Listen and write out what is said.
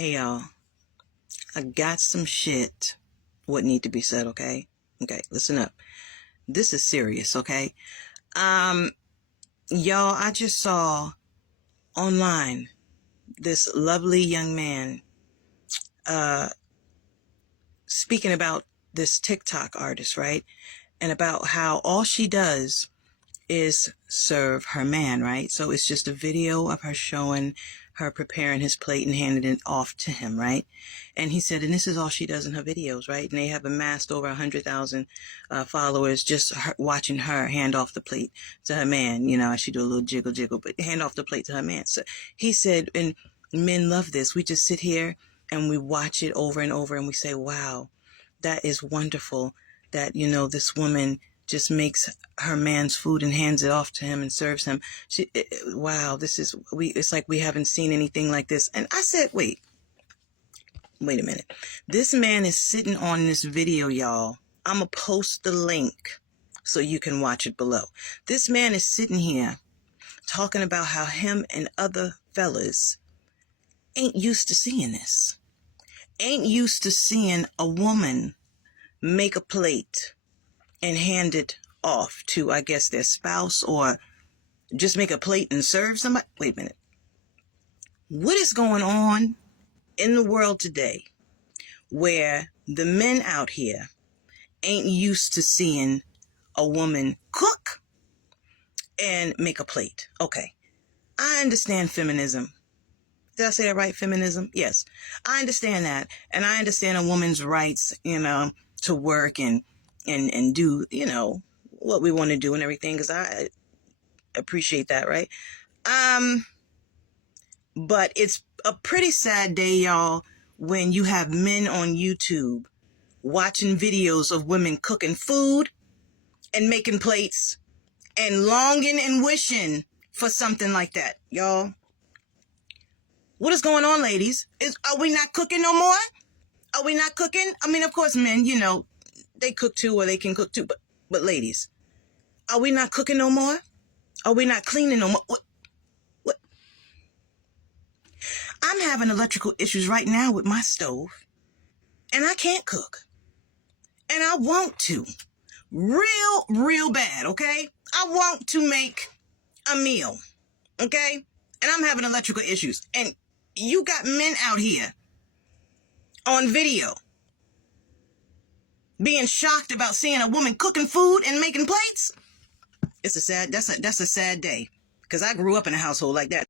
Hey y'all, I got some shit what need to be said, okay? Okay, listen up. This is serious, okay? Y'all, I just saw online this lovely young man speaking about this TikTok artist, right? And about how all she does is serve her man, right? So it's just a video of her showing her preparing his plate and handing it off to him, right? And he said, and this is all she does in her videos, right? And they have amassed over 100,000 followers just watching her hand off the plate to her man. You know, she do a little jiggle, but hand off the plate to her man. So he said, and men love this. We just sit here and we watch it over and over and we say, wow, that is wonderful that, you know, this woman just makes her man's food and hands it off to him and serves him. Wow, it's like we haven't seen anything like this. And I said, wait a minute. This man is sitting on this video, y'all. I'm going to post the link so you can watch it below. This man is sitting here talking about how him and other fellas ain't used to seeing this. Ain't used to seeing a woman make a plate and hand it off to, I guess, their spouse, or just make a plate and serve somebody. Wait a minute. What is going on in the world today where the men out here ain't used to seeing a woman cook and make a plate? Okay. I understand feminism. Did I say that right? Feminism? Yes. I understand that. And I understand a woman's rights, you know, to work and do, you know, what we want to do and everything, because I appreciate that, right? But it's a pretty sad day, y'all, when you have men on YouTube watching videos of women cooking food and making plates and longing and wishing for something like that. Y'all, what is going on, ladies? Are we not cooking no more? Are we not cooking? I mean, of course, men, you know, they cook too, or they can cook too. But ladies, are we not cooking no more? Are we not cleaning no more? What? I'm having electrical issues right now with my stove, and I can't cook. And I want to. Real bad, okay? I want to make a meal, okay? And I'm having electrical issues. And you got men out here on video being shocked about seeing a woman cooking food and making plates. It's a sad, that's a sad day, because I grew up in a household like that.